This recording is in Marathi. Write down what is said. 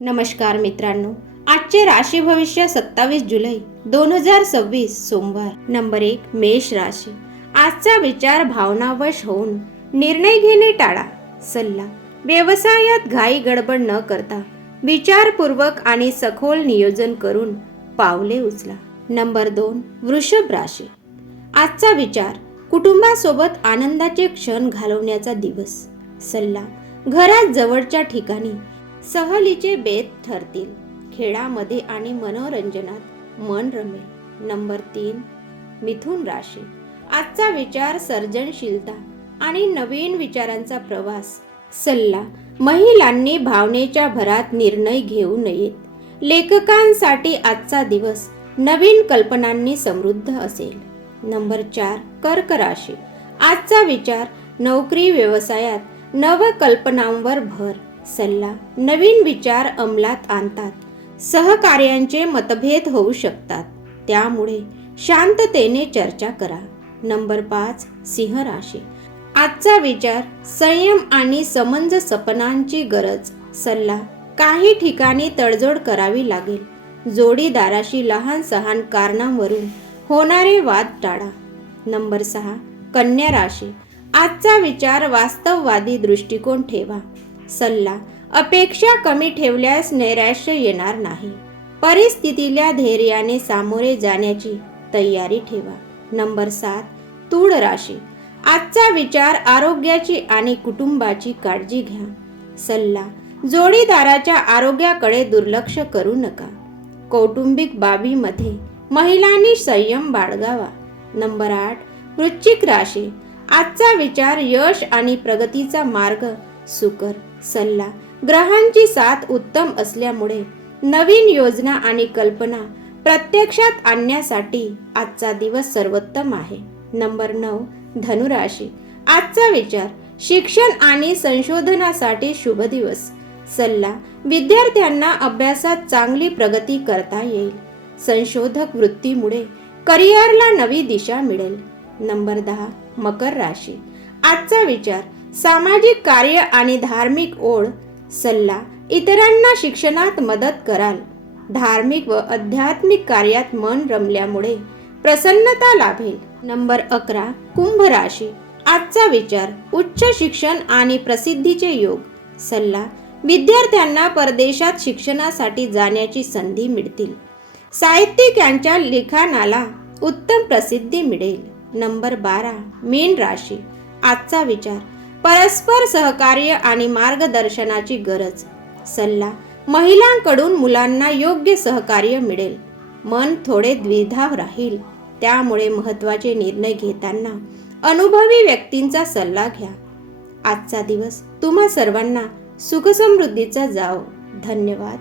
नमस्कार मित्रांनो, आजचे राशी भविष्य 27 जुलै 2026 सोमवार. नंबर 1 मेष राशी. आजचा विचार भावनावश होऊन निर्णय घेणे टाळा. सल्ला: व्यवसायात घाई गडबड न करता विचारपूर्वक आणि सखोल नियोजन करून पावले उचला. नंबर 2 वृषभ राशी. आजचा विचार कुटुंबासोबत आनंदाचे क्षण घालवण्याचा दिवस. सल्ला: घरात जवळच्या ठिकाणी सहलीचे बेत ठरतील. खेळामध्ये आणि मनोरंजनात मन रमेल. नंबर 3 मिथुन राशी. आजचा विचार सर्जनशीलता आणि नवीन विचारांचा प्रवास. सल्ला: महिलांनी भावनेच्या भरात निर्णय घेऊ नयेत. लेखकांसाठी आजचा दिवस नवीन कल्पनांनी समृद्ध असेल. नंबर 4 कर्क राशी. आजचा विचार नोकरी व्यवसायात नवकल्पनांवर भर. सल्ला: नवीन विचार अंमलात आणतात. सहकार्यांचे मतभेद होऊ शकतात, त्यामुळे शांततेने चर्चा करा. नंबर 5 सिंह राशी. आजचा विचार संयम आणि समंजसपणाची गरज. सल्ला: काही ठिकाणी तडजोड करावी लागेल. जोडीदाराशी लहान सहान कारणांवरून होणारे वाद टाळा. नंबर 6 कन्या राशी. आजचा विचार वास्तववादी दृष्टिकोन ठेवा. सल्ला: अपेक्षा कमी ठेवल्यास नैराश्य येणार नाही. परिस्थितीला धैर्याने सामोरे जाण्याची तयारी ठेवा. नंबर 7 तुळ राशी. आजचा विचार आरोग्याची आणि कुटुंबाची काळजी घ्या. सल्ला: जोडीदाराच्या आरोग्याकडे दुर्लक्ष करू नका. कौटुंबिक बाबीमध्ये महिलांनी संयम बाळगावा. नंबर 8 वृश्चिक राशी. आजचा विचार यश आणि प्रगतीचा मार्ग सुकर. सल्ला: ग्रहांची साथ उत्तम असल्यामुळे नवीन योजना आणि कल्पना प्रत्यक्षात आणण्यासाठी आजचा दिवस सर्वोत्तम आहे. नंबर 9 धनुराशी. आजचा विचार शिक्षण आणि संशोधनासाठी शुभ दिवस. सल्ला: विद्यार्थ्यांना अभ्यासात चांगली प्रगती करता येईल. संशोधक वृत्तीमुळे करिअरला नवी दिशा मिळेल. नंबर 10 मकर राशी. आजचा विचार सामाजिक कार्य आणि धार्मिक ओढ. सल्ला: इतरांना शिक्षणात मदत कराल. धार्मिक व आध्यात्मिक कार्यात मन रमल्यामुळे प्रसन्नता लाभेल. नंबर 11 कुंभ राशी. आजचा विचार उच्च शिक्षण आणि प्रसिद्धीचे योग. सल्ला: विद्यार्थ्यांना परदेशात शिक्षणासाठी जाण्याची संधी मिळतील. साहित्यिकांच्या लिखाणाला उत्तम प्रसिद्धी मिळेल. नंबर 12 मीन राशी. आजचा विचार परस्पर सहकार्य आणि मार्गदर्शनाची गरज. सल्ला: महिलांकडून मुलांना योग्य सहकार्य मिळेल. मन थोडे द्विधा राहील, त्यामुळे महत्त्वाचे निर्णय घेताना अनुभवी व्यक्तींचा सल्ला घ्या. आजचा दिवस तुम्हा सर्वांना सुखसमृद्धीचा जाओ. धन्यवाद.